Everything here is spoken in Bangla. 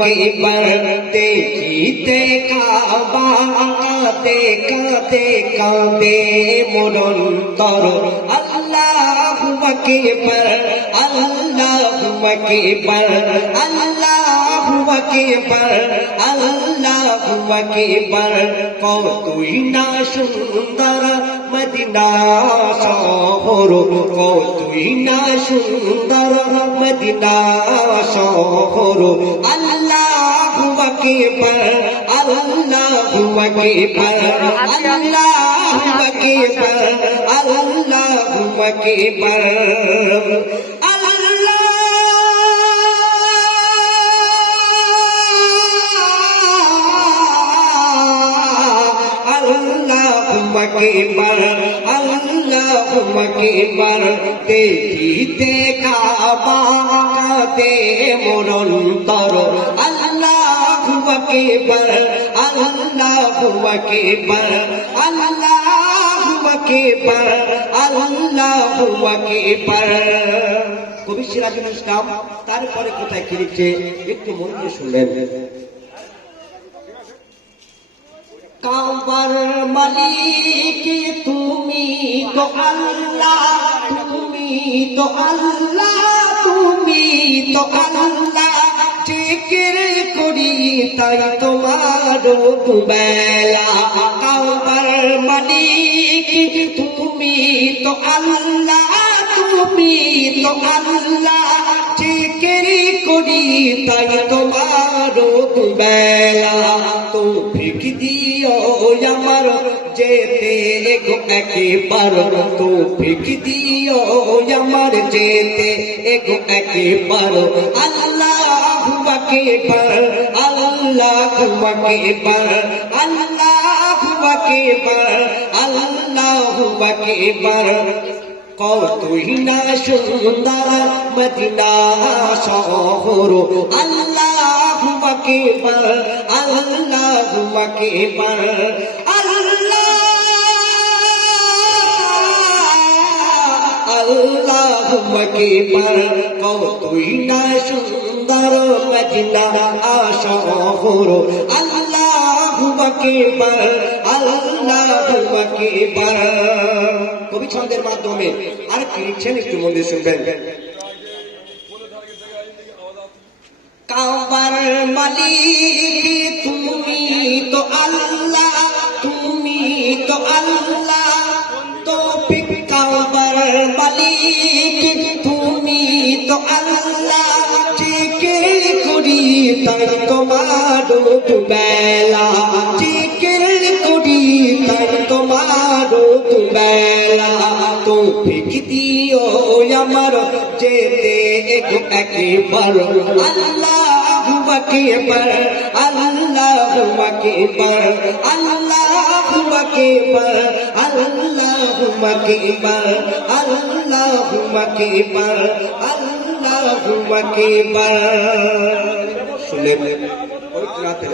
একবার দেখিতে কাবা কাঁদে কাঁদে কাঁদে মরণ তর আল্লাহু আকবার আল্লাহু আকবার আল্লাহু আকবার আল্লাহু আকবার কতই না সুন্দর মদিনা শহর কতই না সুন্দর মদিনা শহর আল্লাহু আকবার আল্লাহু আকবার আল্লাহু আকবার আল্লাহু আকবার আল্লাহু আকবার দেখিতে কাবা কাঁদে মরণ তর আল্লাহু আকবার আল্লাহু আকবার আল্লাহু আকবার আল্লাহু আকবার। কবি সিরাজুল ইসলাম তারপরে কোথায় কি লিখছে একটু মন দিয়ে শুনলেন। কাবার মালিক তুমি তো আল্লাহ তুমি তো আল্লাহ তুমি তো আল্লাহ জিকির করি তাই তোমার বেলা কাবার মালিক তুমি তো আল্লাহ তুমি তো আল্লাহ জিকির করি তাই তোমার বেলা তৌফিক দিও আমার যেতে গো একবার তৌফিক দিও আমার যেতে গো একবার আল্লাহু আকবার আল্লাহু আকবার আল্লাহু আকবার আল্লাহু আকবার কতই না সুন্দর মদিনা শহর আল্লাহু আকবার আল্লাহু আকবার আল্লাহু আকবার কতই না সুন্দর মদিনা শহর আল্লাহু আকবার আল্লাহু আকবার। কবি ছন্দের মাধ্যমে আর কি লিখছেন একটু মন দিয়ে শুনবেন। কাবার মালিক তুমি তো আল্লাহ তুমি তো আল্লাহ তৌফিক কাবার মালিক তুমি তো আল্লাহ জিকির করি তাই তোমার বেলা জিকির করি তাই তোমার বেলা তৌফিক দিও আমার যেতে একবার আল্লাহু আকবার আল্লাহু আকবার আল্লাহু আকবার আল্লাহু আকবার আল্লাহু আকবার আল্লাহু আকবার। শুনলেন ওই রাতের